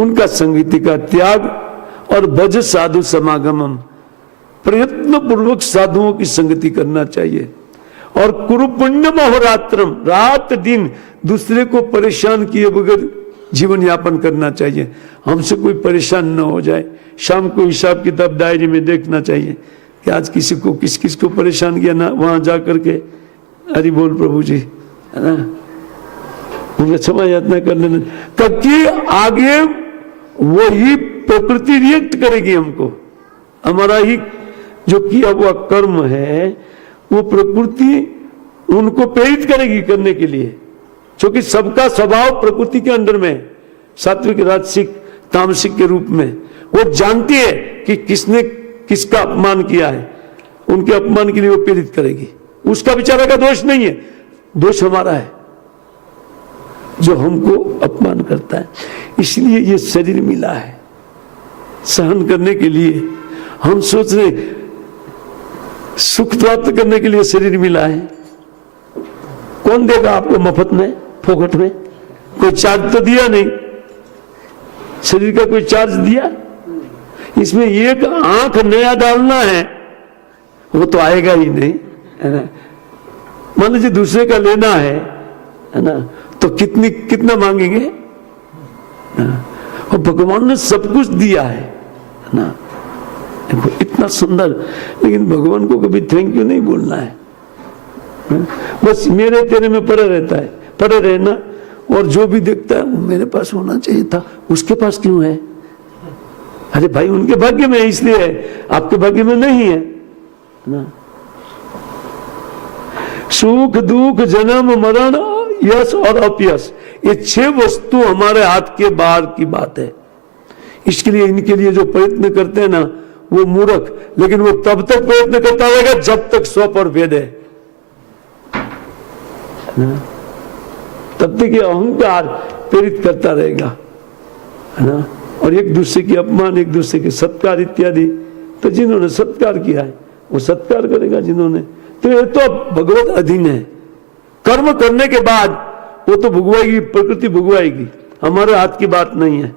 उनका संगति का त्याग और भज साधु समागमम, प्रयत्न पूर्वक साधुओं की संगति करना चाहिए। और कुरु पुण्य महोरात्रम, रात दिन दूसरे को परेशान किए बगैर जीवन यापन करना चाहिए। हमसे कोई परेशान न हो जाए। शाम को हिसाब किताब डायरी में देखना चाहिए कि आज किसी को किस किस को परेशान किया ना, वहां जा करके हरि बोल प्रभु जी, है ना, मुझे क्षमा यातना कर लेना, क्योंकि आगे वही प्रकृति रिएक्ट करेगी हमको। हमारा ही जो किया हुआ कर्म है वो प्रकृति उनको प्रेरित करेगी करने के लिए, क्योंकि सबका स्वभाव प्रकृति के अंदर में, सात्विक राजसिक तामसिक के रूप में। वो जानती है कि किसने किसका अपमान किया है, उनके अपमान के लिए वो प्रेरित करेगी। उसका बेचारा का दोष नहीं है, दोष हमारा है जो हमको अपमान करता है। इसलिए ये शरीर मिला है सहन करने के लिए। हम सोच रहे सुख प्राप्त करने के लिए शरीर मिला है। कौन देगा आपको मफत में, फोकट में? कोई चार्ज तो दिया नहीं, शरीर का कोई चार्ज दिया? इसमें एक आंख नया डालना है, वो तो आएगा ही नहीं, है ना। मान लीजिए दूसरे का लेना है ना, तो कितना मांगेंगे? और भगवान ने सब कुछ दिया है ना, देखो इतना सुंदर। लेकिन भगवान को कभी थैंक यू नहीं बोलना है, बस मेरे तेरे में पड़े रहता है, पड़े रहना। और जो भी देखता है वो मेरे पास होना चाहिए था, उसके पास क्यों है? अरे भाई उनके भाग्य में है इसलिए है, आपके भाग्य में नहीं है ना। सुख दुख जन्म मरण यश और अपयश, ये 6 वस्तु हमारे हाथ के बाहर की बात है। इसके लिए इनके लिए जो प्रयत्न करते हैं ना वो मूर्ख, लेकिन वो तब तक प्रयत्न करता रहेगा जब तक स्व पर भेद है ना, तब तक ये अहंकार प्रेरित करता रहेगा, है ना। और एक दूसरे की अपमान, एक दूसरे के सत्कार इत्यादि। तो जिन्होंने सत्कार किया है वो सत्कार करेगा, जिन्होंने, तो ये तो भगवत अधीन है। कर्म करने के बाद वो तो भुगवाएगी, प्रकृति भुगवाएगी, हमारे हाथ की बात नहीं है।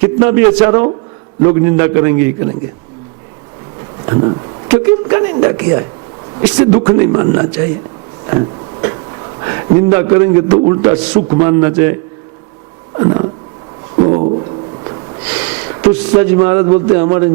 कितना भी अच्छा रहो लोग निंदा करेंगे ही करेंगे, है ना, क्योंकि उनका निंदा किया है। इससे दुख नहीं मानना चाहिए, है? निंदा करेंगे तो उल्टा सुख मानना चाहिए, है ना। वो पुष्पा जी महाराज बोलते हैं हमारे